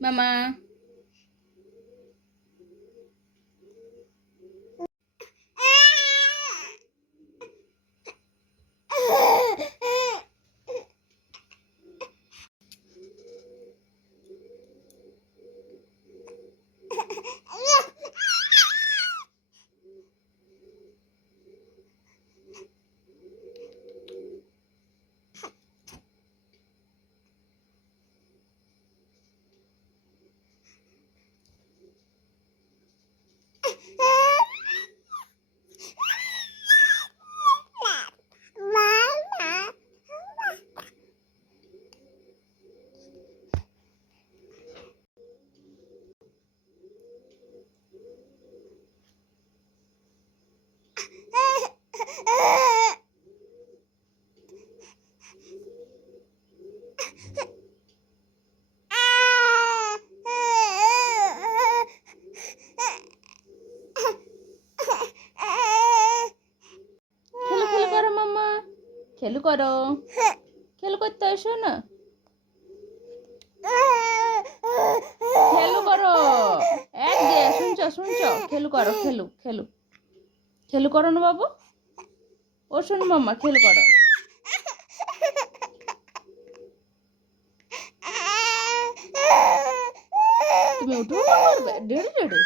妈妈。খেলু করো। খেলু করতে আসো না। খেলু করো। এক যে, শুনছো শুনছো? খেলু করো, খেলু খেলু। খেলু করো না বাবু। ও শোন মাম্মা, খেলু করো। তুমি উঠো করবে ডেড়ে ডেড়ে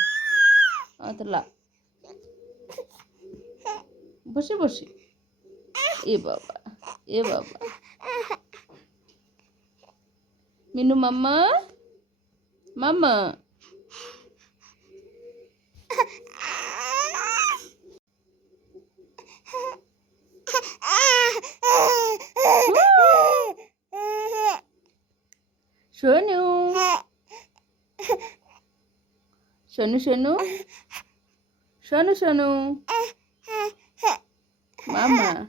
বসে বসে। Iya, Ih, Papa. Ih, iya, Papa. Minum Mama. Mama. Shonu. Shonu Shonu. Shonu Mama.